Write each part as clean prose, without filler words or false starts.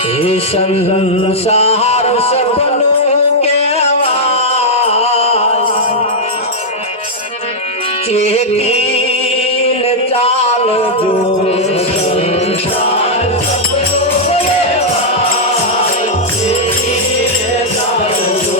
हे संसार सपनों केवाय चेतीन चाल जो संसार सपनों केवाय चेतीन चाल जो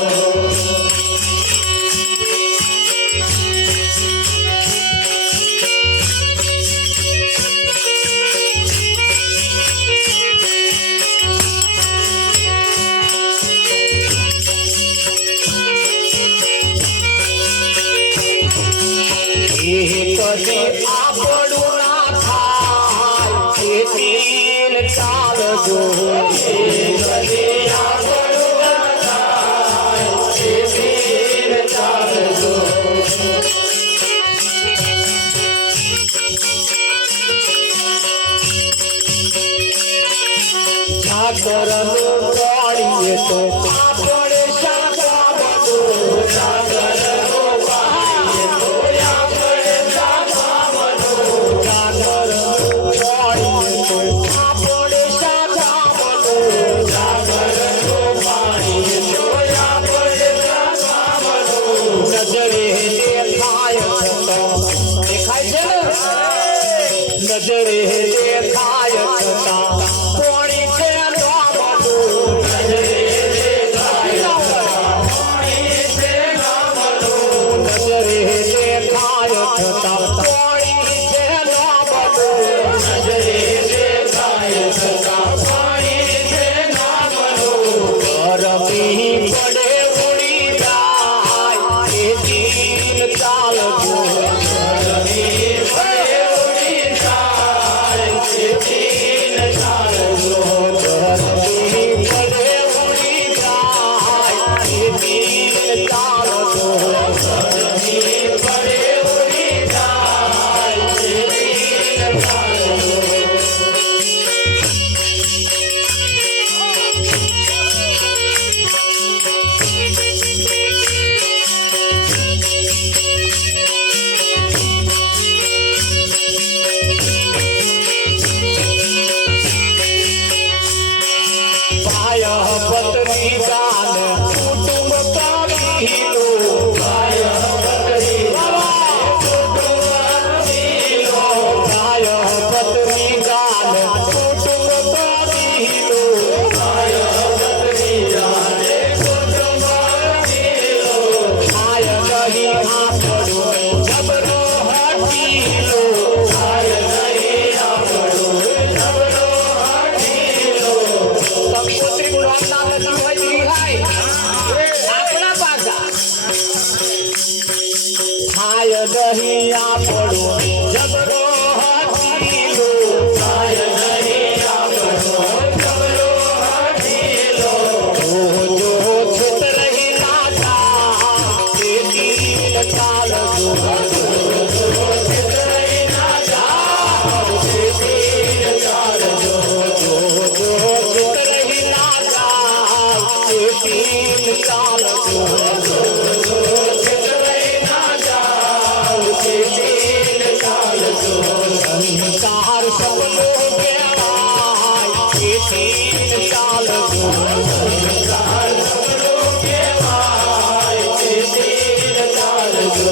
कदे आपड़ू ना थाय चेतीन चाल जो कदे आपड़ू ना थाय चेतीन चाल जो जागर लो पाड़िए तो आपड़े शाखा बदो जागर लो पाड़िए तो आपड़े शाखा बदो जागर लो पाड़िए तो आपड़े शाखा बदो जागर लो पाड़िए तो आपड़े शाखा बदो नजरे देखाय तो देखाय छे नजरे देखाय छता कोणी छे नो बदो नजरे देखाय छता कोणी छे नो बदो नजरे देखाय छता कोणी छे नो बदो नजरे देखाय छता कोणी छे नो बदो गरमी पड़े उड़ी जाय ए दिन चाल जो गरमी पड़े उड़ी जाय ए दिन चाल जो गरमी पड़े उड़ी जाय ए दिन चाल जो गरमी पड़े उड़ी जाय ए दिन चाल जो पाय पत्नी दान कुटुंब काढिलो पाय पत्नी कुटुंब काढिलो पाय पत्नी दान कुटुंब काढिलो पाय पत्नी दान कुटुंब काढिलो पाय नहीं आपड़ो जबरो हटिलो पाय नहीं आपड़ो जबरो हटिलो कंकोत्री बुढ़ाना लगी है जी हाय अपना पासा हाय नहीं आपड़ो जबरो हटिलो हाय नहीं आपड़ो जबरो हटिलो जो जो छुट रही नाचा ये दिन चाल जो जो छुट रही नाचा ये दिन चाल जो जो जो छुट रही नाचा ये दिन चाल जो जो जो छुट रही नाचा ये दिन चाल जो संसार सब लोग केवाय ये दिन चाल जो संसार सब लोग केवाय ये दिन चाल जो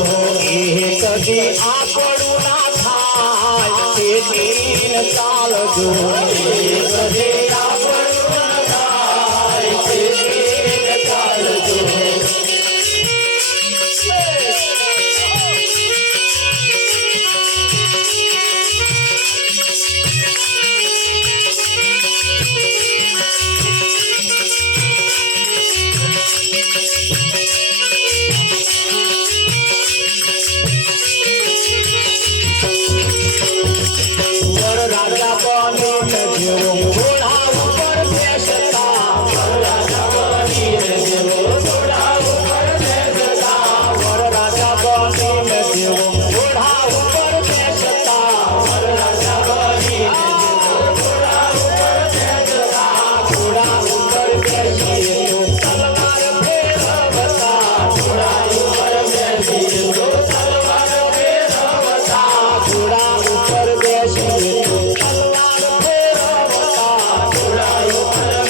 एक दी आपड़ू ना थाय ये दिन चाल जो एक दी आपड़ू ना थाय ये दिन चाल जो वर राजा बनी जेवो घोड़ा ऊपर बेसता वर राजा बनी जेवो घोड़ा ऊपर बेसता वर राजा बनी जेवो घोड़ा ऊपर बेसता वर राजा बनी जेवो घोड़ा ऊपर बेसता घोड़ा ऊपर बेसिए तो तलवार फेरवता घोड़ा ऊपर बेसिए तो तलवार फेरवता घोड़ा ऊपर बेसिए तो तलवार फेरवता घोड़ा ऊपर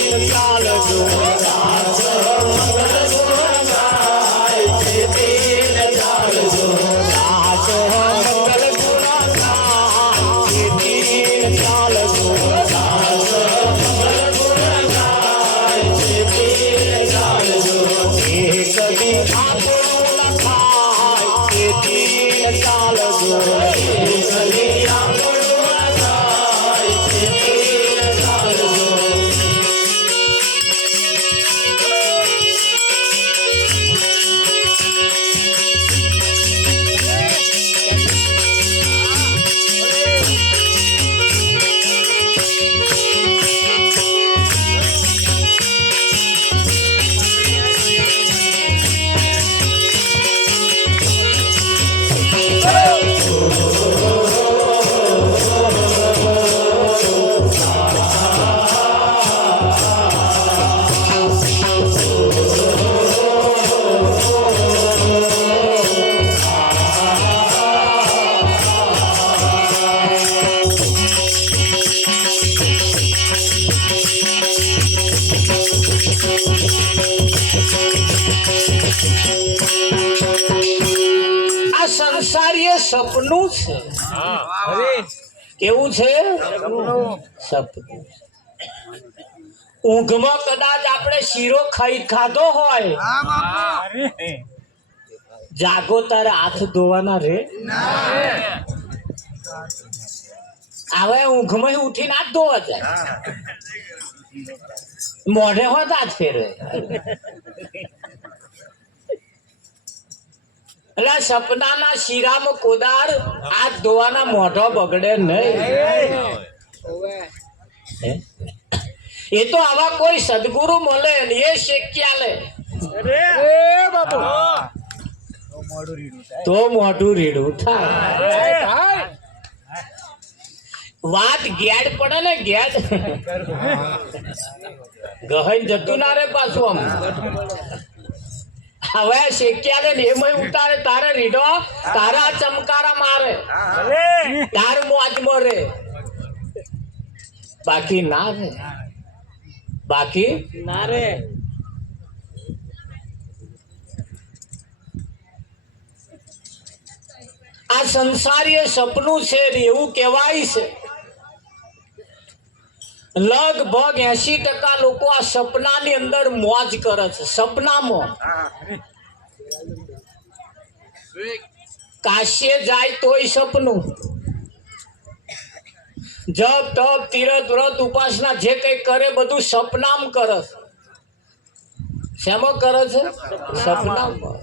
ચાલજો રાસ મંગલ ગુણ ગાય ચેતીન ચાલજો રાસ મંગલ ગુણ ગાય ચેતીન ચાલજો રાસ મંગલ ગુણ ગાય ચેતીન ચાલજો એક દી આપણું ન થાય ચેતીન ચાલજો એક દી આપણું ન થાય ચેતીન ચાલજો આ સંસાર એ સપનું છે કેવું છે સપનું ઊંઘમાં કદાચ આપણે શીરો ખાધો હોય જાગો તારે હાથ ધોવાના રે હવે ઊંઘમાં ઉઠીને હાથ ધોવા જાય મોઢે હોત હાથ ફેરવે એટલે સપનાના શીરામાં કોદાળ હાથ ધોવાના મોઢો બગડે નહીં એ તો આવા કોઈ સદગુરુ મળે ને એ શેક્યા લે તો મોઢું રીડું થાય વાત ગેડ પડે ને ગેડ ગહન જતું ના રે પાછું આમ હવે શેક્યા ને એમાં ઉતારે તારે રીડો તારા ચમકારા મારે તાર મોજ મરે બાકી ના રે બાકી ના રે આ સંસારીય સપનું છે એવું કહેવાય છે લગભગ 80% લોકો આ સપનાની અંદર મોજ કરે છે સપનામાં કાશીએ જાય તોય સપનું જપ તપ તીરથ વ્રત ઉપાસના જે કઈ કરે બધું સપનામાં કરે છે શેમાં કરે છે સપનામાં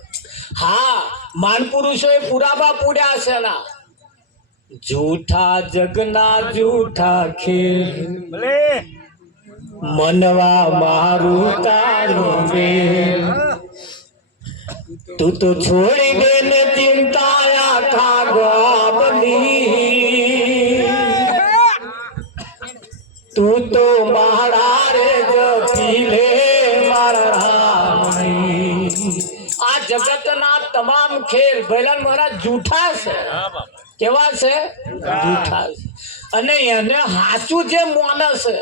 હા માનપુરુષો એ પુરાવા પૂર્યા છે ના જૂઠા જગના જૂઠા ખેલ મનવા મારું તારું વેલ તું તો છોડી દે ને ચિંતા આખા ગોબની તું તો મારા રે જપી લે મારા આ જગતના તમામ ખેલ ભૈલાલ મહારાજ જૂઠા છે કેવા છે જૂઠા છે અને એને સાચું જે માનસ છે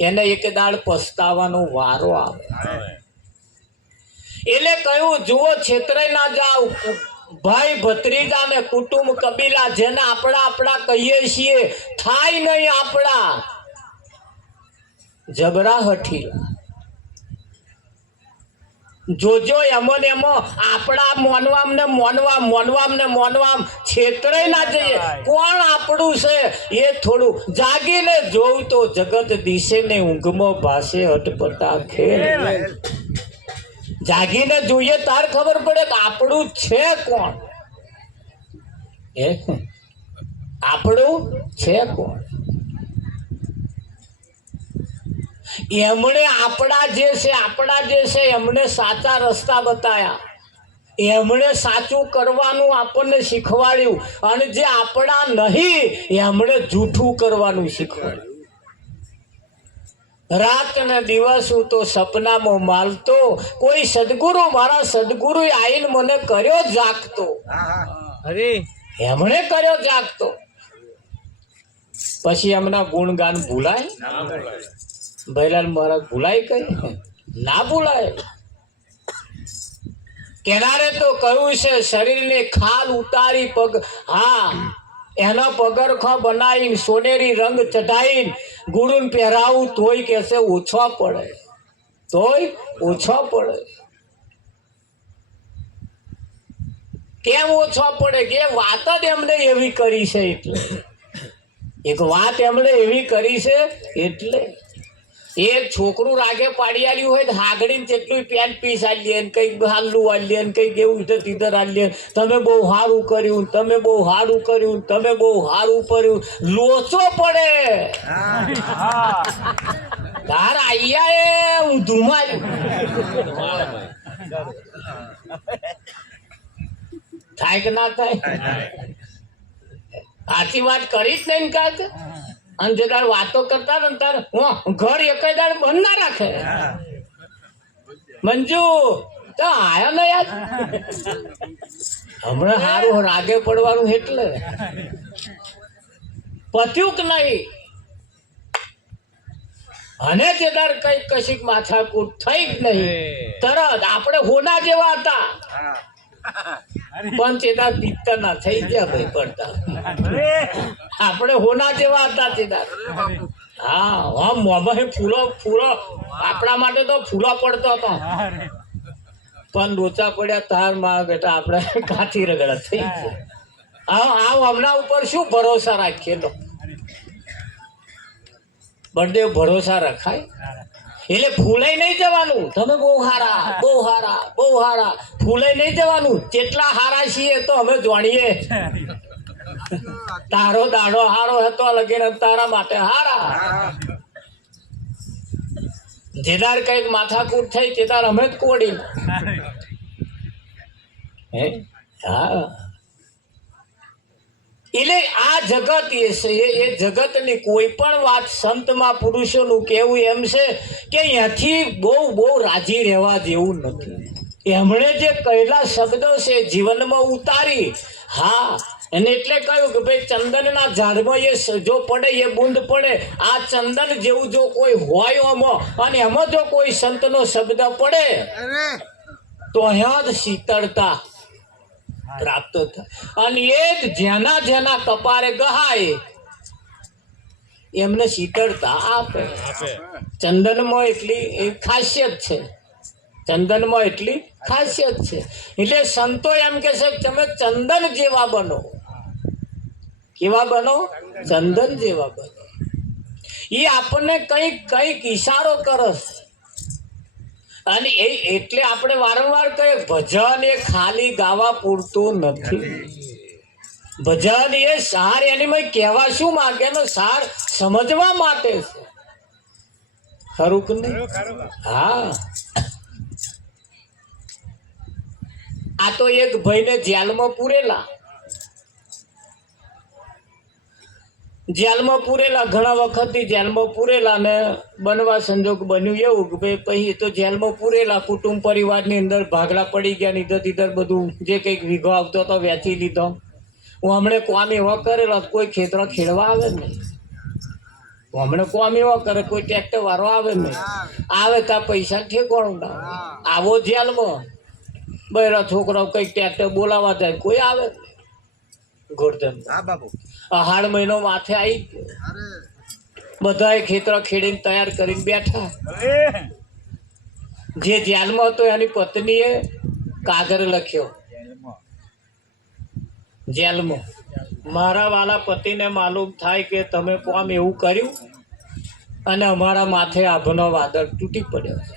એને એક દાડ પસ્તાવાનો વારો આવે એટલે કહ્યું જુઓ છેતરે ના જાવ ભાઈ ભત્રીજા ને કુટુંબ કબીલા જેને આપણા કહીએ છીએ થાય નહીં આપણા જબરા હઠી જોજો એમાં આપણા મોનવામ છેતરે ના જઈએ કોણ આપણું છે એ થોડું જાગીને જોવું તો જગત દિશે ને ઊંઘમાં ભાષે અટપટા ખેલ જાગીને જોઈએ તાર ખબર પડે કે આપણું છે કોણ આપણું છે કોણ એમણે આપણા જે છે એમણે સાચા રસ્તા બતાયા એમણે સાચું કરવાનું આપણને શીખવાડ્યું અને જે આપણા નહીં એમણે જૂઠું કરવાનું શીખવાડ્યું રાત ને દિવસ હું તો સપનામાં માલતો કોઈ સદગુરુ મારા સદગુરુ આવીને મને કર્યો જાગતો એમણે કર્યો જાગતો પછી એમના ગુણગાન ભૂલાય ભૈલાલ મહારાજ ભૂલાય કઈ ના ભૂલાય. કેનારે તો કહ્યું છે શરીરને ખાલ ઉતારી પગ, હા એના પગરખા બનાવી સોનેરી રંગ ચઢાઈ ગુરુને પહેરાવું તોય કેસે ઓછો પડે, તોય ઓછો પડે. કેમ ઓછો પડે? કે વાત જ એમને એવી કરી છે. એટલે એક વાત એમણે એવી કરી છે. એટલે એક છોકરું રાગે પાડી આલ્યું હોય તો હાગડીને જેટલું પેન્ટ પીસ આલીએ ને કંઈક હાલું આલીએ ને કંઈક એવું તીધર આલીએ, તમે બહુ સારું કર્યું, તમે બહુ સારું કર્યું, તમે બહુ સારું કર્યું, લોચો પડે. તાર આયા એ હું ધુમાર્યું થાય કે ના થાય? આખી વાત કરી જ નહીં કાક. અને જે તાર વાતો કરતા ને તાર ઘર એક દાડ બંધ ના રાખે. મંજુ તો આયો ને યાર, હમણાં સારું રાગે પડવાનું એટલે પત્યું કે નહીં. અને જે તાર કઈ કશીક માથાકૂટ થઈ જ નહીં, તરત આપણે હોના જેવા હતા પણ ચેતા પિત્તર ના થઈ ગયા ભાઈ પડતા. આપણે હોના જેવા હતા ચેતા. હા હા મોભાઈ ફૂલો ફૂલો આપણા માટે તો ફૂલો પડતો હતો, પણ લોચા પડ્યા તાર માં બેટા આપણે કાઠી રગડા થઈ ગયા. હા હમણાં ઉપર શું ભરોસા રાખીએ? તો બર્થડે ભરોસા રખાય એટલે ફૂલાઈ નહીં જવાનું. તમે બહુ હારા, બહુ હારા, બહુ હારા, ફૂલાઈ નહીં જવાનું. જેટલા હારા છીએ તો અમે જાણીએ. તારો દાડો હારો હતો લગીને તારા માટે હારા. જેદાર કઈક માથાકૂટ થઈ તેદાર અમે જ કોડી. હા એટલે આ જગત એ જગતની કોઈ પણ વાત સંતમાં પુરુષોનું કેવું એમ છે કે અહીંયાથી બહુ રાજી રહેવા જેવું નથી. એમણે જે કહેલા શબ્દો છે જીવનમાં ઉતારી. હા અને એટલે કહ્યું કે ભાઈ ચંદનના ઝાડમાં એ જો પડે એ બૂંદ પડે, આ ચંદન જેવું જો કોઈ હોય આમાં અને એમાં જો કોઈ સંતનો શબ્દ પડે તો અહીંયા જ શીતળતા પ્રાપ્ત થાય. અને એ જ જેના કપારે ગહાય એમને શીતળતા આપે. ચંદનમાં એટલી ખાસિયત છે, ચંદનમાં એટલી ખાસિયત છે. એટલે સંતો એમ કે છે તમે ચંદન જેવા બનો. કેવા બનો? ચંદન જેવા બનો. એ આપણને કઈક ઈશારો કરે. અને એટલે આપણે વારંવાર કહીએ ભજન એ ખાલી ગાવા પૂરતું નથી. ભજન એ સાર એની કહેવા શું માંગે ને સાર સમજવા માટે છે. ખરું કે નહીં? હા આ તો એક ભાઈને જેલમાં પૂરેલા, ઘણા વખતથી જેલમાં પૂરેલા ને બનવા સંજોગ બન્યું એવું કે ભાઈ પછી તો જેલમાં પૂરેલા, કુટુંબ પરિવારની અંદર ભાગલા પડી ગયા. નીધર તીધર બધું જે કંઈક વીઘો આવતો હતો વેચી લીધો. હું હમણે કોમ એવો કરેલો કોઈ ખેતરો ખેડવા આવે નહીં. હું હમણે કોમ એવો કરે કોઈ ટ્રેક્ટર વાળો આવે નહીં. આવે ત્યાં પૈસા ઠેકવાનું ના આવો જેલમાં. બહેરા છોકરાઓ કંઈક ટ્રેક્ટર બોલાવા જાય કોઈ આવે નહીં. ગોરધન અહાડ મહિનો માથે આવી ગયો, બધાએ ખેતરો ખેડીને તૈયાર કરીને બેઠા. જે જેલમાં હતો એની પત્નીએ કાગળ લખ્યો જેલમાં, મારા વાલા પતિને માલુમ થાય કે તમે કોમ એવું કર્યું અને અમારા માથે આભનો વાદળ તૂટી પડ્યો છે.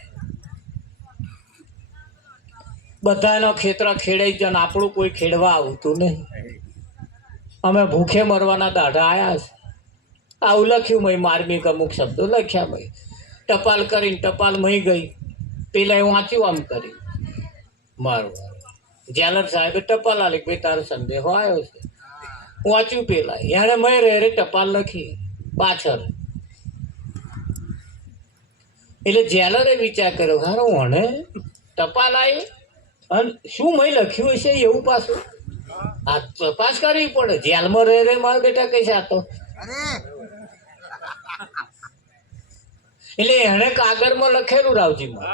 બધાનો ખેતરો ખેડાઈ જાય, આપણું કોઈ ખેડવા આવતું નહીં. અમે ભૂખે મરવાના દાઢા આવ્યા છે. આવું લખ્યું મય માર્મિક અમુક શબ્દો લખ્યા મય. ટપાલ કરીને ટપાલ મહી ગઈ. પેલા એ વાંચ્યું આમ કરી મારું જેલર સાહેબે ટપાલ આલી ભાઈ તારો સંદેહો આવ્યો છે. વાંચ્યું પેલા એને મય રે ટપાલ લખી પાછળ. એટલે જેલરે વિચાર કર્યો હારો વણે ટપાલ આવી અને શું મય લખ્યું હશે એવું પાછું આ તપાસ કરવી પડે. જેલમાં રે મારા બેટા કઈ છે આ તો. એટલે એને કાગળમાં લખેલું રાવજીમાં,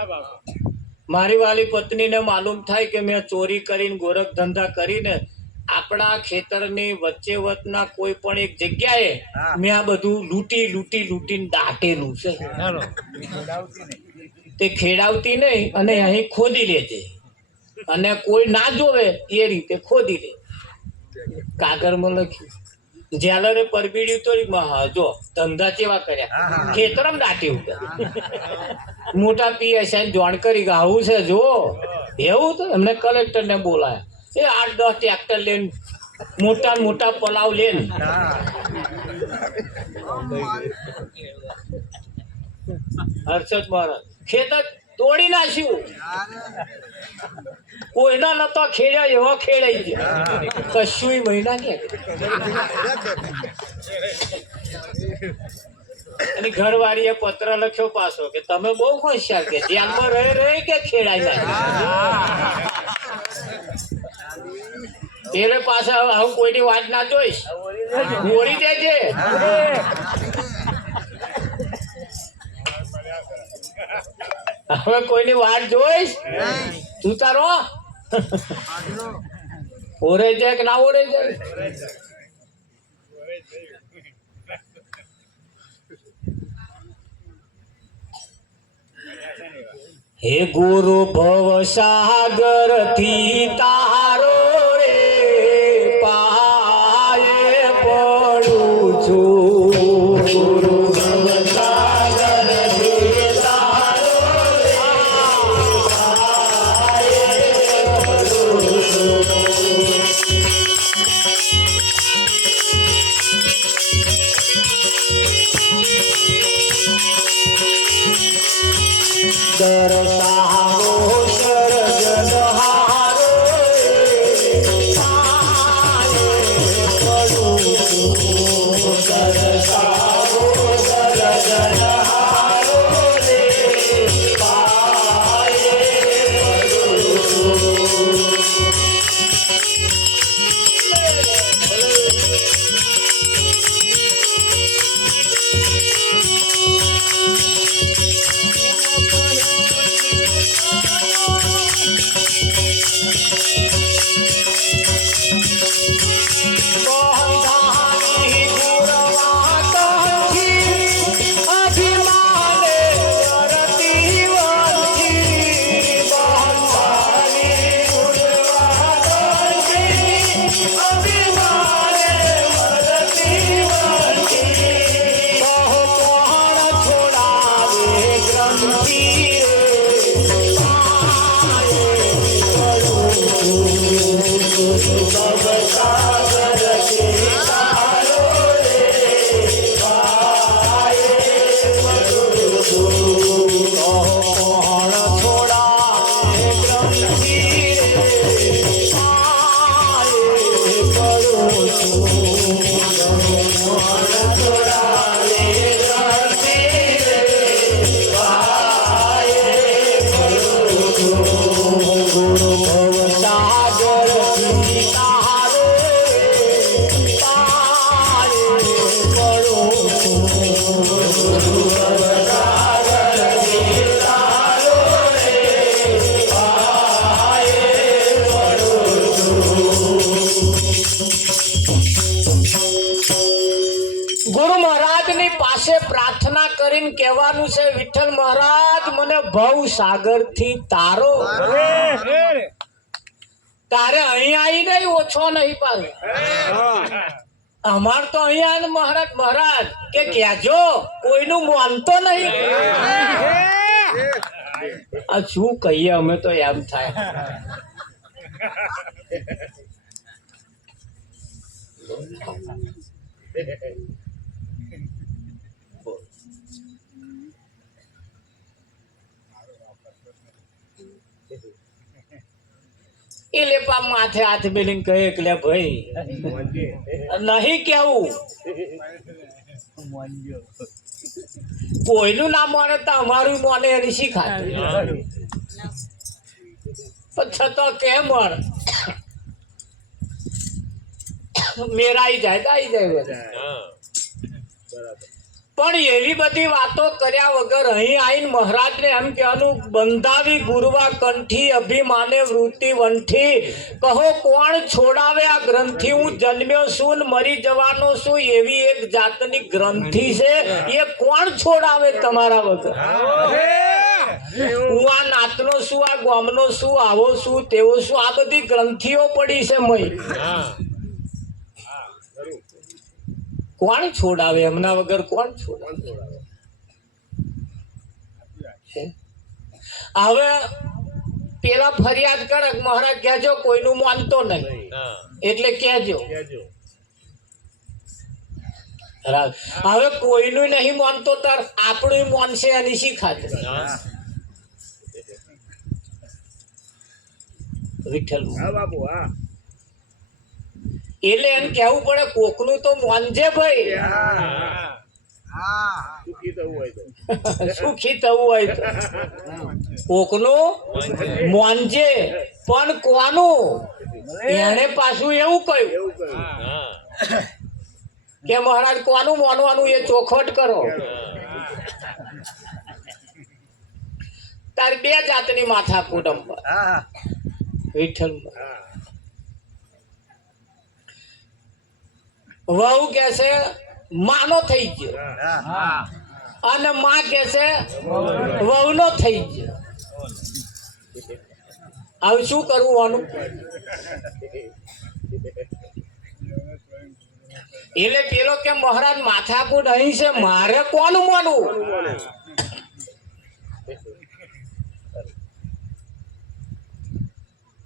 મારી વાલી પત્નીને માલુમ થાય કે મેં ચોરી કરીને ગોરખ ધંધા કરીને આપણા ખેતરની વચ્ચે વચના કોઈ પણ એક જગ્યાએ મેં આ બધું લૂંટીને દાટેલું છે, તે ખેડાવતી નહીં અને અહીં ખોદી લેજે અને કોઈ ના જોવે એ રીતે ખોદી લે. કાગળમાં લખ્યું. જેલરે પરબીડ્યું તો જો ધંધા કેવા કર્યા, ખેતરમ દાટ્યું. મોટા પીએસઆઈ જોણ કરી કે આવું છે જો એવું તો એમને કલેક્ટર ને બોલાયા. એ 8-10 ટ્રેક્ટર લઈને મોટા પલાવ લઈને હર્ષદ મહારાજ ખેતર તોડી નાખ્યું. કોઈના નતો ખેડ્યા એવા ખેડાઈ ગયા, કશું મહિના કે અને ઘરવાળીએ પત્ર લખ્યો પાછો કે તમે બહુ હોશિયાર કે જેલમાં રહી કે ખેડાઈ જાય. એટલે પાછા હું કોઈની વાત ના જોઈશ, બોરી દેજે. હવે કોઈની વાત જોઈશ તું તારો ઓરે જાય કે ના ઓરે જાય. હે ગુરુ ભવ સાગર થી તારો રે પાયે પડું છું. ગુરુ ભવ સાગર થી તારો રે પાયે પડું છું. દરસાવો સર્જનહારો પડું છું. દરસાવો સર્જનહારો રે પાયે પડું છું. પ્રાર્થના કરીને કહેવાનું છે, વિઠ્ઠલ મહારાજ મને ભવ સાગર થી તારો તારે અહીંયા આવી નહીં ઓછો નહીં પાડે. અમાર તો અહીંયા મહારાજ કે કહેજો કોઈનું માનતો નહીં. આ શું કહીએ અમે તો એમ થાય. એ લેપા માથે હાથ મેલીને કહે કે લે ભાઈ નહીં કેવું, કોઈનું ના માને તો અમારું માને એની શીખાય. છતાં કેમ મેરાઈ જાય તો આવી જાય. પણ એવી બધી વાતો કર્યા વગર અહીં આવીને મહારાજને એમ કહેવાનું બંધાવી ગુરવા કંઠી અભિમાને વૃત્તિ વંઠી કહો કોણ છોડાવે આ ગ્રંથિ હું જન્મ્યો છું ને મરી જવાનો છું એવી એક જાતની ગ્રંથિ છે એ કોણ છોડાવે તમારા વગર હું આ નાતનો છું આ ગામનો છું આવો છું તેવો છું આ બધી ગ્રંથિઓ પડી છે મય કોણ છોડાવે એમના વગર કોણ છોડાવે હવે પેલા ફરિયાદ કરે મહારાજ કહેજો કોઈનું માનતો નહીં એટલે કહેજો હવે કોઈનું નહીં માનતો તાર આપણું માનશે એની શી ખાતર વિઠ્ઠલ એટલે એમ કેવું પડે કોકનું તો માનજે ભાઈ સુખી થવું હોય તો કોકનું માનજે પણ કોનું એને પાછું એવું કહ્યું કે મહારાજ કોનું માનવાનું એ ચોખવટ કરો તારી બે જાતની માથા કુટુંબ વિઠ્ઠલ વહુ કે છે માનો થઈ ગયો અને માં કે છે વહુનો થઈ ગયો હવે શું કરવું આનું એટલે પેલો કે મહારાજ માથાકૂટ અહીં છે મારે કોનું માનવું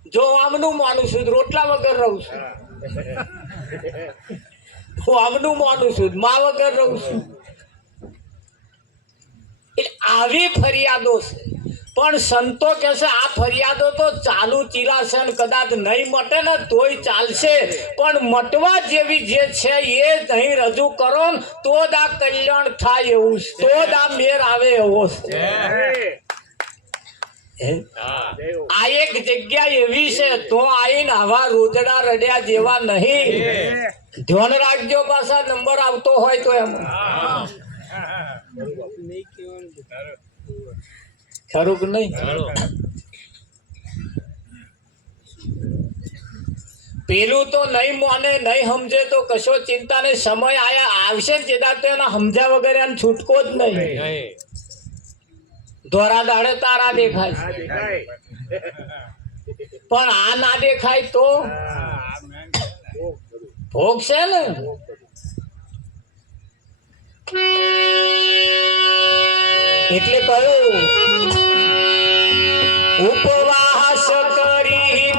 જો આમનું માનું છું રોટલા વગર રહું છું હું આમનું માનું છું મા વગર રહું છું આવી ફરિયાદો છે પણ સંતો કે છે આ ફરિયાદો તો ચાલુ ચીલાશે ને કદાચ નહીં મટે ને તોય ચાલશે પણ મટવા જેવી જે છે એ અહીં રજૂ કરો ને તો જ આ કલ્યાણ થાય એવું છે તો જ આ મેર આવે એવો છે આ એક જગ્યા એવી છે તો આઈને આવા રોજડા રડ્યા જેવા નહીં ધ્યાન રાખજો પાછા નંબર આવતો હોય તો એમ ખરું કે નહીં પેલું તો નહીં માને નહીં સમજે તો કશો ચિંતા નહીં સમય આયા આવશે ને જેદા તો એના સમજ્યા વગર એને છૂટકો જ નહીં ધોરા દાડે તારા દેખાય પણ આ ના દેખાય તો ભોગ છે ને એટલે કહ્યું ઉપવાસ કરી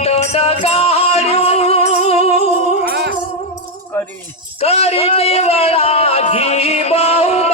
કરી દેવડા ઘી બહુ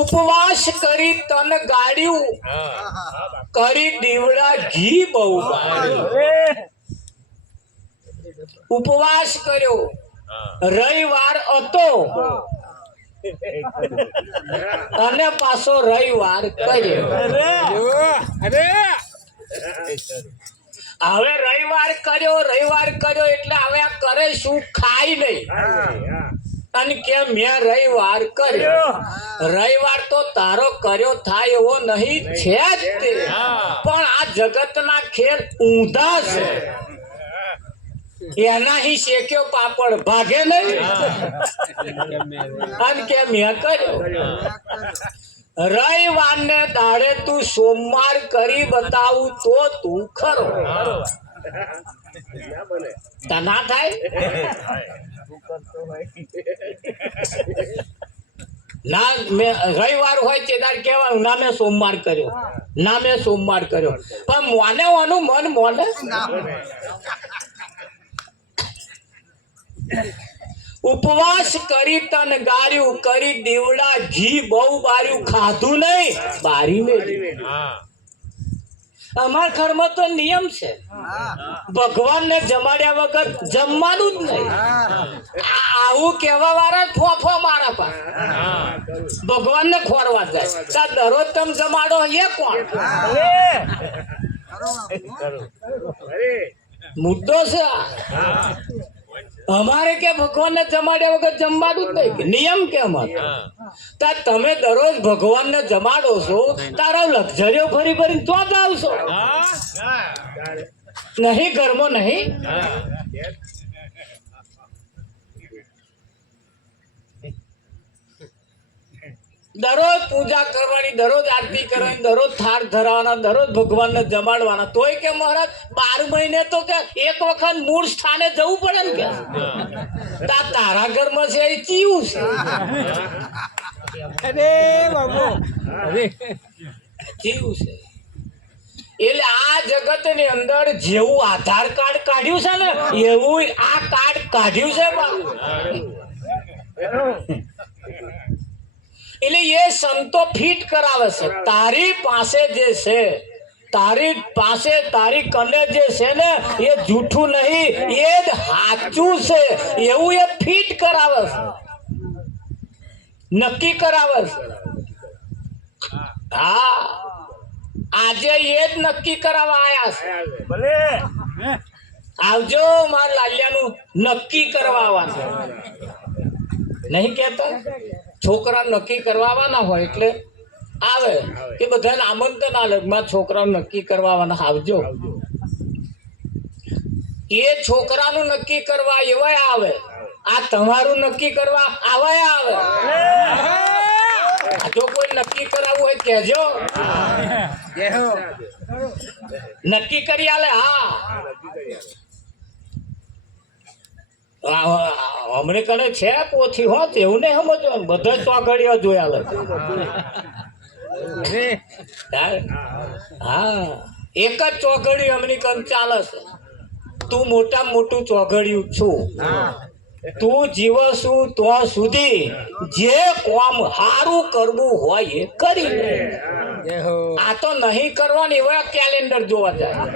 ઉપવાસ કરી તન ગાડ્યું કરી દીવડા ઘી બહુ બાળ્યું ઉપવાસ કર્યો રવિવાર હતો અને પાછો રવિવાર કર્યો હવે રવિવાર કર્યો એટલે હવે આ કરે શું ખાય નહીં અને કે મેં રવિવાર કર્યો રવિવાર તો તારો કર્યો થાય એવો નહીં છે જ તે પણ આ જગતના ખેલ ઊંધા છે એના હી શેક્યો પાપડ ભાગે નહીં અને કે મેં કર્યો રવિવાર ને દાડે તું સોમવાર કરી બતાવું તો તું ખરો ના થાય ના મેં રવિવાર હોય તે દાડ કહેવાનું ના મેં સોમવાર કર્યો પણ મોને ઓનું મન મોને ઉપવાસ કરી તન ગાર્યું કરી દીવડા ઘી બહુ બાર્યું ખાધું નહીં બારી મેળ્યું અમારા ઘરમાં તો નિયમ છે ભગવાનને જમાડ્યા વગર જમવાનું જ નહીં આવું કેવા વાળા ફોફો મારા પા ભગવાનને ખોરવા જાય દરરોજ તમે જમાડો એ કોણ મુદ્દો છે અમારે કે ભગવાનને જમાડ્યા વગર જમવાનું જ નહીં નિયમ કે અમારે તમે દરરોજ ભગવાનને જમાડો છો તારા લક્ઝરીઓ ફરી ફરી તો જ આવશો નહીં ઘરમાં નહીં દરરોજ પૂજા કરવાની દરરોજ આરતી કરવાની દરરોજ થાળ ધરાવવાના દરરોજ ભગવાનને જમાડવાના તોય કે મહારાજ 12 મહિને તો કે એક વખત મૂળ સ્થાને જવું પડે ને કે તારા ઘરમાં છે એ ચીવું છે એટલે આ જગત ની અંદર જેવું આધાર કાર્ડ કાઢ્યું છે ને એવું આ કાર્ડ કાઢ્યું છે એટલે એ સંતો ફિટ કરાવે છે તારી પાસે જે છે તારી કને જે છે ને એ જૂઠું નહીં એ જ સાચું છે એવું એ ફિટ કરાવે છે નક્કી કરાવે છે હા આજે એ જ નક્કી કરાવવા આયા છે ભલે આવજો મારા લાલિયાનું નક્કી કરવા આવવાના નહીં કેતા છોકરા નક્કી કરવાના હોય એટલે આવે કે બધાને આમંત્રણ આલે મારા છોકરા નક્કી કરવાના આવજો એ છોકરાનું નક્કી કરવા એવાય આવે આ તમારું નક્કી કરવા આવાય આવે જો કોઈ નક્કી કરાવવું હોય કહેજો નક્કી કરી આલે હા હમણે કને છે પોથી હોત એવું નહીં સમજવાનું બધા ચોઘડીઓ જોયા હા એક જ ચોઘડી હમણી કન ચાલે છે તું મોટા મોટું ચોઘડિયું છું તું જીવશું તો સુધી જે કામ સારું કરવું હોય એ કરી લે આ તો નહીં કરવાનું એવા કેલેન્ડર જોવા જાય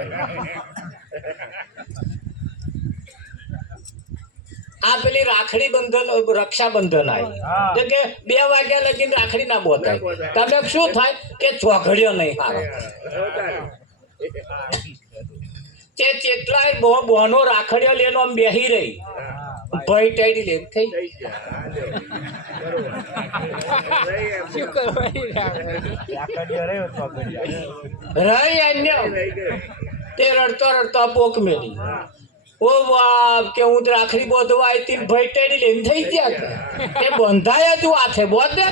આ પેલી રાખડી બંધન રક્ષાબંધન આવી તો કે 2 વાગ્યા લગીને રાખડી ના બોધાય તમે શું થાય કે ચોઘડિયો નહીં હારો તે કેટલાય બોનો રાખડીઓ લેનો આમ બેહી રહી ભાઈ ટાઈડી લેમ થઈ રહી અન્ય તે રડતો રડતો પોક મેલી ઓ વાહ કે હું રાખડી બોધવા આવી હતી ભાઈ ટેડી લઈને થઈ ગયા તે બંધાયા તું હાથે બોધ દે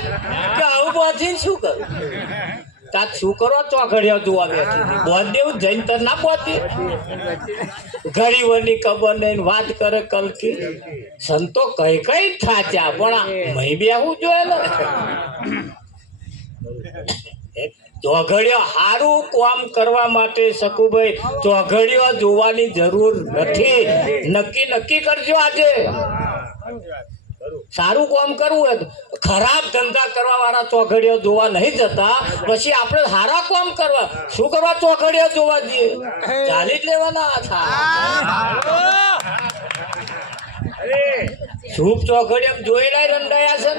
કે આવું બોધીને શું કરું તાત શું કરો ચોઘડિયા જોવા બેઠી બોધ દેવું જઈને તર ના બોધી ગરીબોની ખબર નહીં વાત કરે કલકી સંતો કઈ કઈ થાચ્યા પણ મહી બેહવું જોઈએ ને ચોઘડિયો સારું કામ કરવા માટે શકુભાઈ ચોઘડિયો જોવાની જરૂર નથી નક્કી કરજો આજે સારું કામ કરવું હોય ખરાબ ધંધા કરવા વાળા ચોઘડિયો જોવા નહીં જતા પછી આપણે સારા કામ કરવા શું કરવા ચોઘડિયો જોવા જઈએ ચાલી જ લેવાના શુભ ચોઘડિયો જોયેલા રંડાયા છે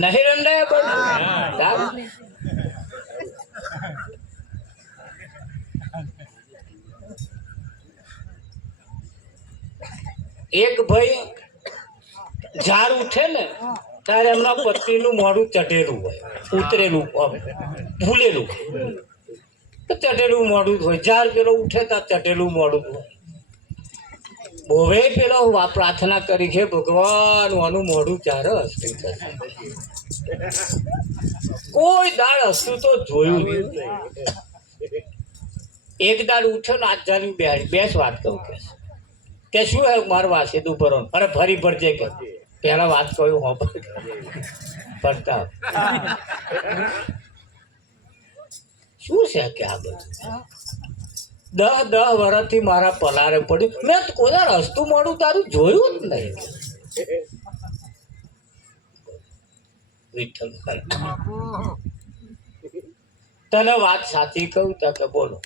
ને નહીં રંડાયા એક ભાઈ ઝાડ ઉઠે ને ત્યારે એમના પત્નીનું મોઢું ચઢેલું હોય ઉતરેલું ભૂલેલું ચઢેલું મોઢું હોય ઝાડ પેલો ઉઠે ત્યાં ચઢેલું મોઢું હોય બોવે પેલો પ્રાર્થના કરી છે ભગવાન આનું મોઢું ચારે હસતું થશે કોઈ દાળ હસતું તો જોયું નહીં એક દાળ ઉઠ્યો ને આજ જાણી બેહાડી બેસ વાત કહું કે શું હે મારું વાસે તું ભરો અરે ફરી ભરજે કે પેલા વાત કહ્યું હો ભરતા શું છે કે આ બધું 10 વર્ષથી મારા પલારે પડ્યું મેં કોઈ હસતું મોડું તારું જોયું જ નહીં વિઠ્ઠલ તને વાત સાચી કહું કે બોલો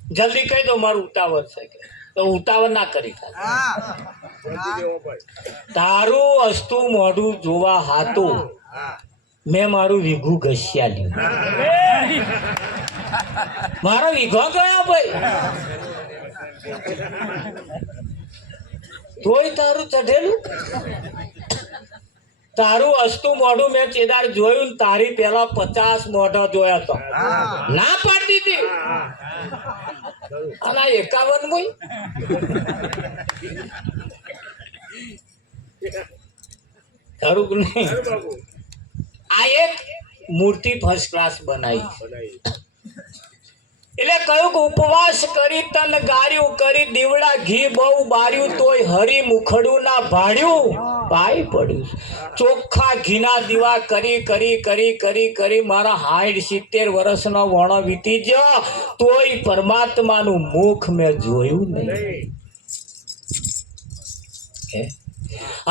જલ્દી કહી દો મારું ઉતાવળ છે કે તો ઉતાવળ ના કરી તારું હસતું મોઢું જોવા હાતું મેં મારું વીઘું ઘસ્યા લ્યું મારો વીઘો ગયો ભાઈ તોય તારું ચઢેલું તારું હસતું મોઢું મેં ચેદાર જોયું તારી પેલા 50 મોઢા જોયા તો ના પાડી દીધી અને 51 ખરું કે નહીં આ એક મૂર્તિ ફર્સ્ટ ક્લાસ બનાવી એટલે કયું કે ઉપવાસ કરી તન ગાર્યું કરી દીવડા ઘી બહુ બાર્યું તોય હરી મુખડું ના ભાડ્યું પાઈ પડ્યું ચોખ્ખા ઘીના દીવા કરી કરી કરી કરી કરી મારા 60-70 વર્ષનો વણો વીતી ગયો તોય પરમાત્માનું મુખ મેં જોયું નહીં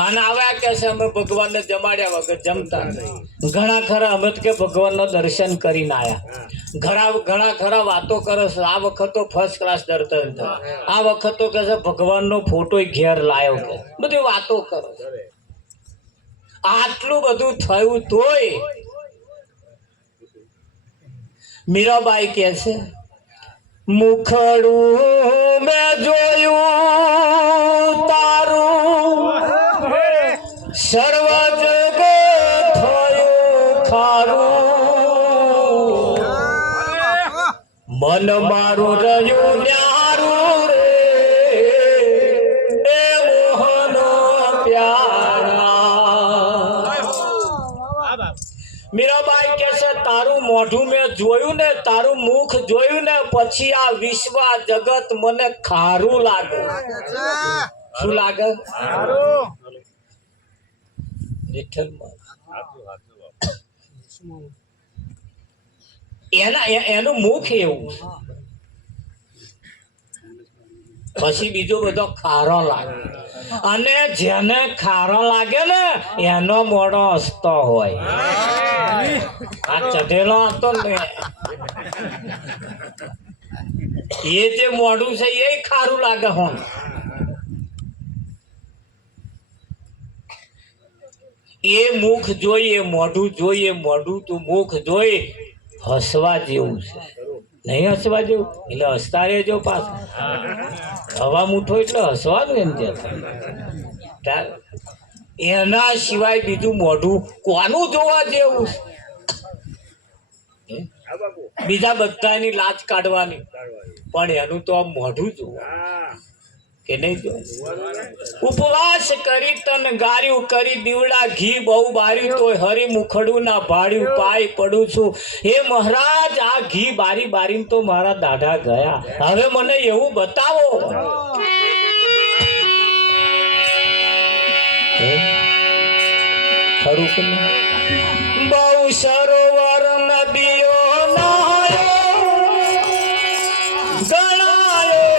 અને આવ્યા કે છે અમે ભગવાનને જમાડ્યા વગર જમતા ઘણા ખરા અમે કે ભગવાનનો દર્શન કરીને આવ્યા ઘણા ખરા વાતો કરે છે આ વખત તો ફર્સ્ટ ક્લાસ દર્શન થયા આ વખત તો કે છે ભગવાનનો ફોટો ઘેર લાયો કે બધી વાતો કરો આટલું બધું થયું તોય મીરાબાઈ કે છે મુખડું મેં જોયું તારું સર્વ જગત થયું ખારું મન મારું રહ્યું ન્યારું રે એ મોહન પ્યારા મીરાબાઈ કે છે તારું મોઢું મેં જોયું ને તારું મુખ જોયું ને પછી આ વિશ્વ જગત મને ખારું લાગે શું લાગે એનું મુખ એવું પછી બીજો બધો ખારો લાગે અને જેને ખારો લાગે ને એનો મોઢો હસતો હોય આ ચઢેલો હતો ને એ જે મોઢું છે એ ખારું લાગે હો એ મુખ જોઈ એ મોઢું જોઈ એ મોઢું તું મુખ જોઈ હસવા જેવું છે નહીં હસવા જેવું એટલે હસતા રહેજો પાછા હવા મૂઠો એટલે હસવાનું એમ ત્યાં એના સિવાય બીજું મોઢું કોનું જોવા જેવું બીજા બધાની લાજ કાઢવાની પણ એનું તો આમ મોઢું જોવું કે નહીં જોવું ઉપવાસ કરી તન ગાર્યું કરી દીવડા ઘી બહુ બાર્યું તો હરી મુખડું ના ભાડ્યું પાય પડું છું હે મહારાજ આ ઘી બારી બારીને તો મારા દાઢા ગયા હવે મને એવું બતાવો ખરું કે બહુ સરોવર નદીઓ નાયો ગણાયો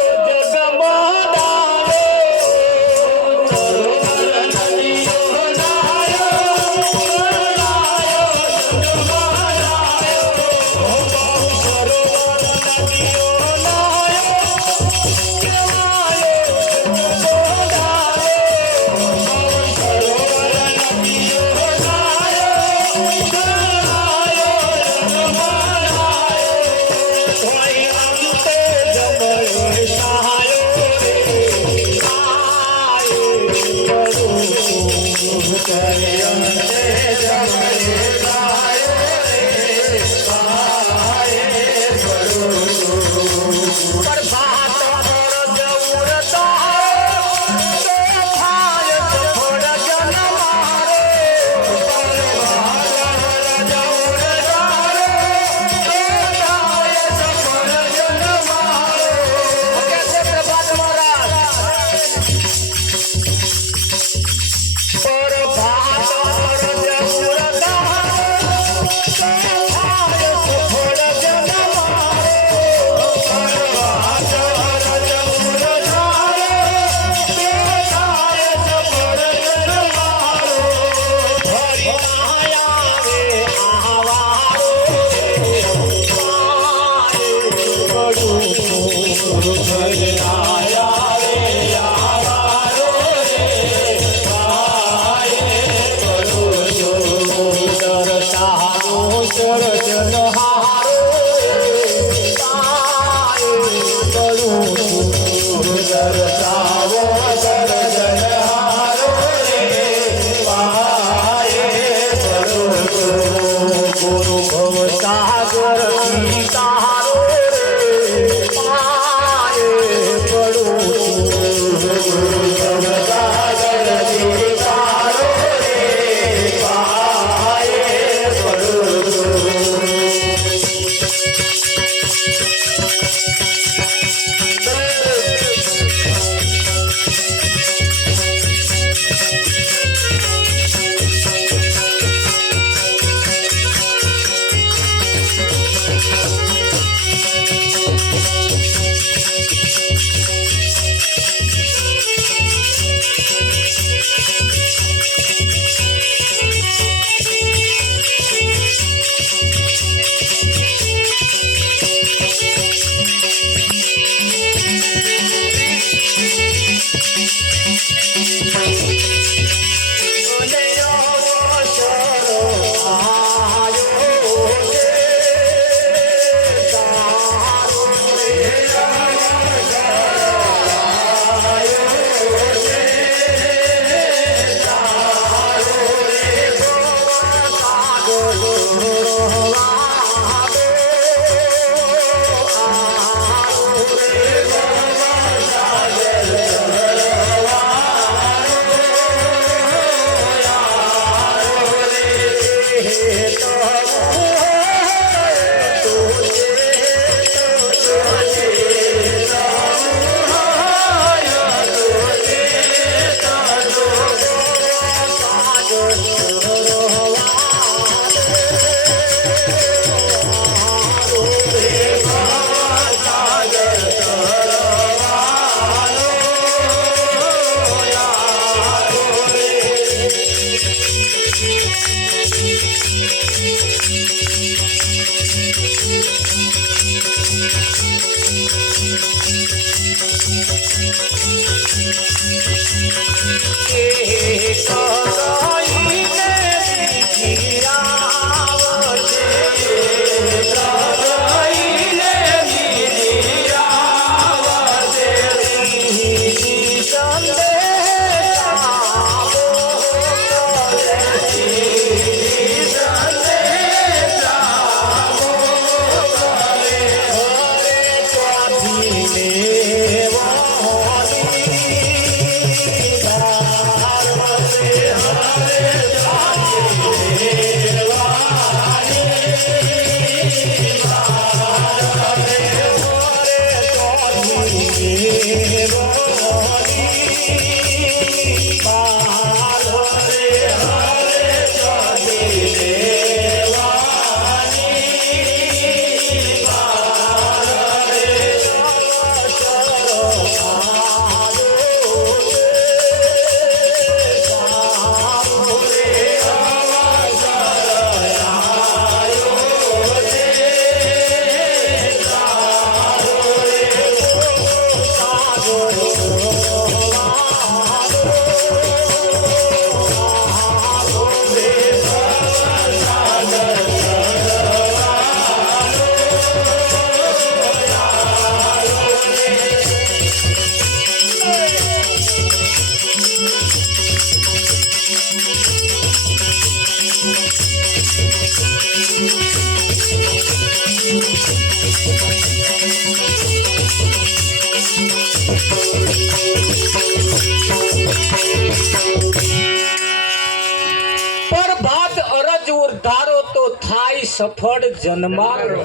તો થાય સફળ જન્મારો.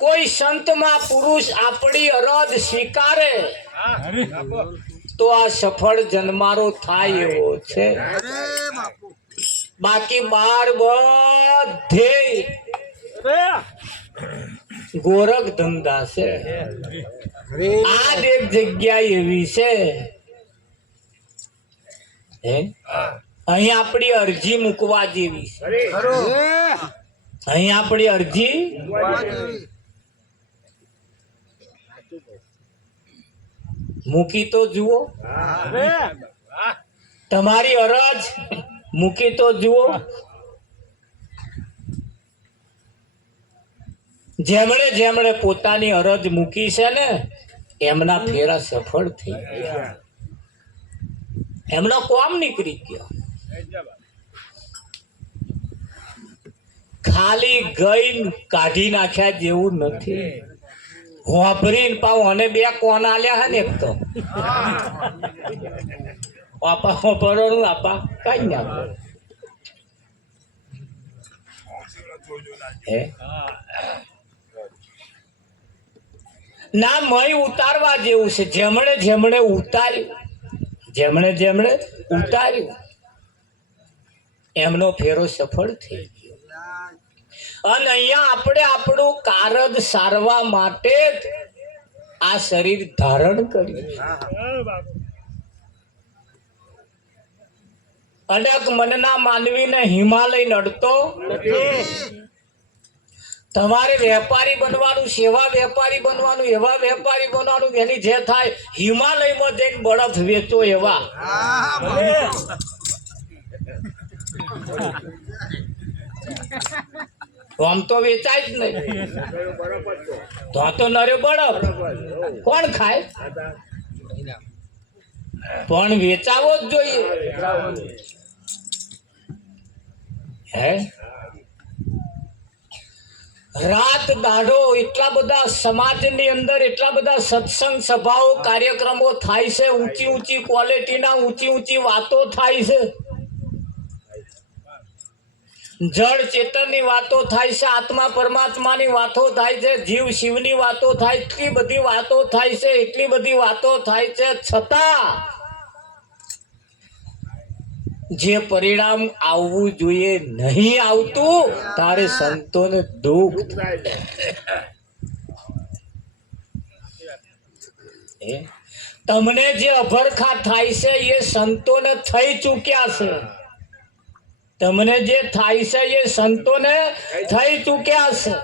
કોઈ સંતમાં પુરુષ આપણી અરજ સ્વીકારે તો આ સફળ જન્મારો થાય એવો છે. બાકી બાર બધે ગોરખ ધંધા છે. આ એક જગ્યા એવી છે અહીં આપણી અરજી મૂકવા જેવી છે. અહીં આપણી અરજી મૂકી તો જુઓ. તમારી અરજ મૂકી તો જુઓ. જેમણે જેમણે પોતાની અરજ મૂકી છે ને એમના ફેરા સફળ થઈ ગયા. એમનો કોમ નીકળી ગયો. ખાલી ગઈ કાઢી નાખ્યા જેવું નથી. વાપરીને પાવ અને બે કોણ આલ્યા હે ને એક તો આપા વાપરવાનું આપા કઈ ના ના મય ઉતારવા જેવું છે. જેમણે જેમણે ઉતાર્યું એમનો ફેરો સફળ થઈ ગયો. અને અહીંયા આપણે આપણું કારજ સારવા માટે જ આ શરીર ધારણ કર્યું. અનેક મનના માનવીને હિમાલય નડતો નથી. તમારે વેપારી બનવાનું, સેવા વેપારી બનવાનું, એવા વેપારી બનવાનું એની જે થાય હિમાલયમાં જઈને બરફ વેચો એવા. આમ તો વેચાય જ નહીં. તો નર્યો બરફ કોણ ખાય? પણ વેચાવો જ જોઈએ. હે રાત દાડો એટલા બધા સમાજની અંદર એટલા બધા સત્સંગ સભાઓ કાર્યક્રમો થાય છે. ઊંચી ઊંચી ક્વોલિટીના ઊંચી ઊંચી વાતો થાય છે. જળ ચેતનની વાતો થાય છે. આત્મા પરમાત્માની વાતો થાય છે. જીવ શિવની વાતો થાય. એટલી બધી વાતો થાય છે. એટલી બધી વાતો થાય છે. છતાં જે પરિણામ આવવું જોઈએ નહીં આવતું તારે સંતોને દુઃખ થાય. તમને જે અભરખા થાય છે એ સંતોને થઈ ચૂક્યા છે. તમને જે થાય છે એ સંતોને થઈ ચૂક્યા છે.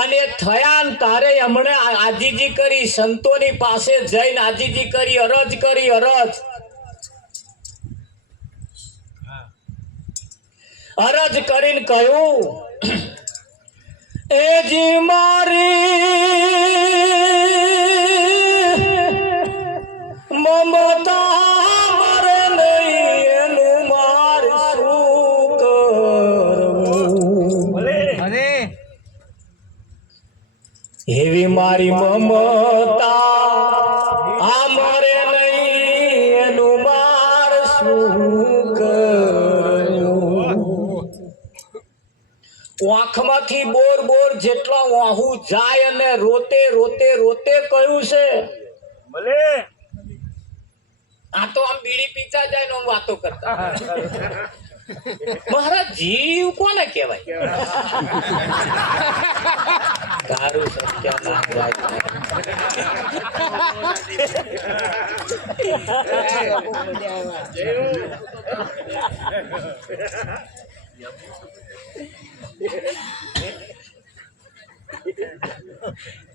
અને થયા તારે હમણે આજીજી કરી, સંતોની પાસે જઈને આજીજી કરી, અરજ કરી. અરજ કરીને કહ્યું એ જી મારી મમતા મરે નહીં એનું માર શું કરવું. એવી મારી મમતા આ મરે નહીં એનું માર શું કરવું. આંખમાંથી બોર બોર જેટલો વાહું જાય અને રોતે રોતે રોતે કહ્યું છે. આ તો આમ બીડી પીતા જાય ને આમ વાતો કરતા. મારા જીવ કોને કહેવાય? તારું સત્યાનાશ થાય.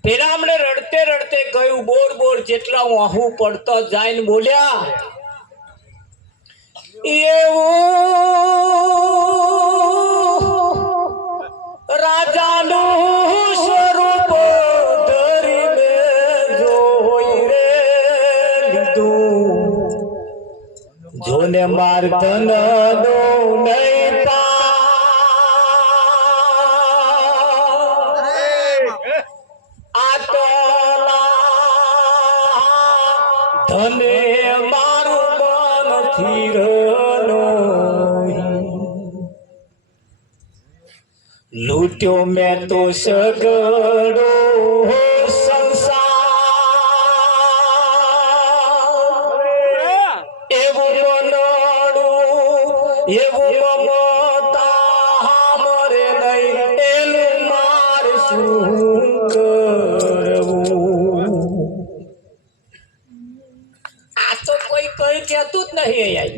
પેલા હમણે રડતે રડતે કહ્યું બોર બોર જેટલા વાહું પડતો જાય ને બોલ્યા એવું રાજાનું સ્વરૂપ ધરીને જોઈ રે લીધું. જોને માર્દન નો નહીં ધને મારું મન થીરનો લૂટ્યો મેં તો સગડો સંસાર, એવું મનડું એવું મમતા મરે નહીં, એનું માર શું કરવું? આ તો કોઈ કઈ કહેતું જ નહીં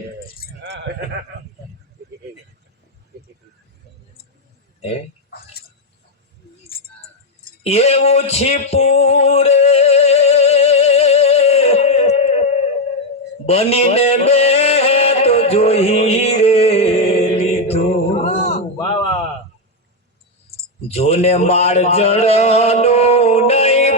એવું છીપું રે બનીને બે તો જોઈ રે લીધું, જોને માળ જડનો નહીં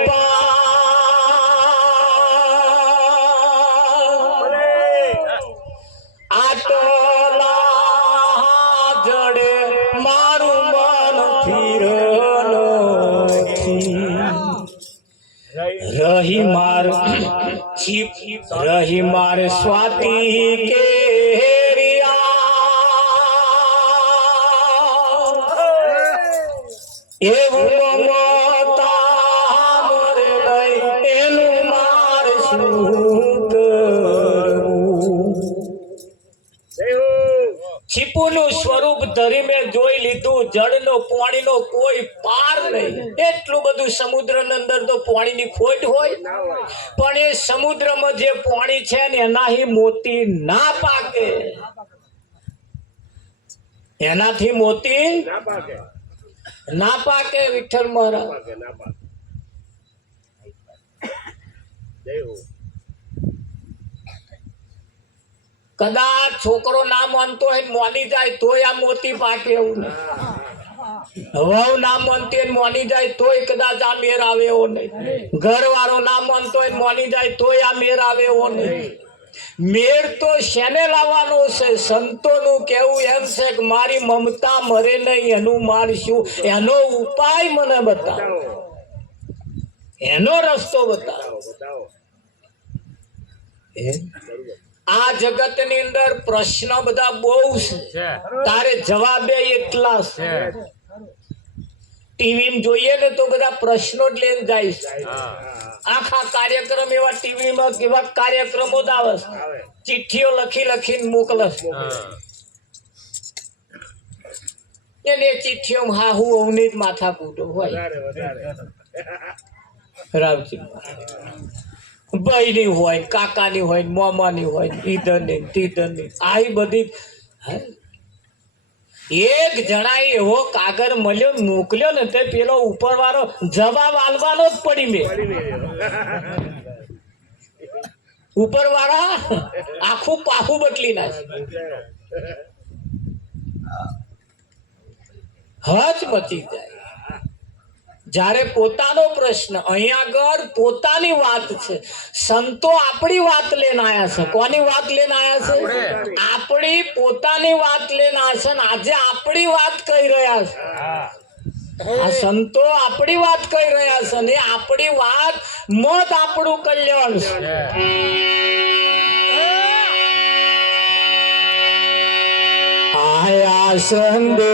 આટલા જડે મારું મન ફીર રહી માર રહી માર સ્વાતિ કેરિયા, એવું મમતા મરે નહીં, એનું માર શું કરવું? છીપુનું સ્વરૂપ ધરી મેં જોઈ લીધું, જળનો પાણીનો કોઈ પાર નહીં. એટલું બધું સમુદ્રની અંદર તો પાણીની ખોટ હોય, પણ એ સમુદ્રમાં જે પાણી છે ને એનાથી મોતી ના પાકે, એનાથી મોતી ના પાકે. વિઠ્ઠલ મહારાજ કદાચ છોકરો ના માનતો હોય મોની જાય તોય આ મોતી પાકે એવું નહીં. વહુ ના માનતી હોય મોની જાય તોય કદાચ આ મેર આવે એવો નહીં. ઘર વાળો ના માનતો હોય મોની જાય તોય આ મેર આવે એવો નહીં. મેર તો શેને લાવવાનો છે? સંતોનું કેવું એમ છે કે મારી મમતા મરે નહીં, એનું માર શું? એનો ઉપાય મને બતાવો, એનો રસ્તો બતાવો. આ જગત ની અંદર પ્રશ્ન બધા બહુ છે, તારે જવાબે એટલા છે. ટીવી જોઈએ ને તો બધા પ્રશ્નો જ લઈને જાય છે. આખા કાર્યક્રમ એવા ટીવી માં કેવા કાર્યક્રમો જ આવે છે, ચિઠ્ઠીઓ લખી લખીને મોકલે છે. એને ચિઠ્ઠીઓ હાહુ અવની જ માથા કૂટો હોય. રાવજી ભાઈની હોય, કાકાની હોય, મામાની હોય, ઈધરની તીધરની, આ બધી. એક જણાએ એવો કાગળ મળ્યો મોકલ્યો ને તે પેલો ઉપર વાળો જવાબ આલવાનો જ પડી મેં. ઉપર વાળા આખું પાહું બદલી નાખે, હજ મચી જાય. જ્યારે પોતાનો પ્રશ્ન, અહીંયા આગળ પોતાની વાત છે. સંતો આપણી વાત લઈને આવ્યા છે. કોની વાત લઈને આવ્યા છે? આપણી પોતાની વાત લઈને આવ્યા છે. આજે આપણી વાત કહી રહ્યા છે. આ સંતો આપણી વાત કહી રહ્યા છે ને આપણી વાત મત આપણું કલ્યાણ છે. આયા સંદે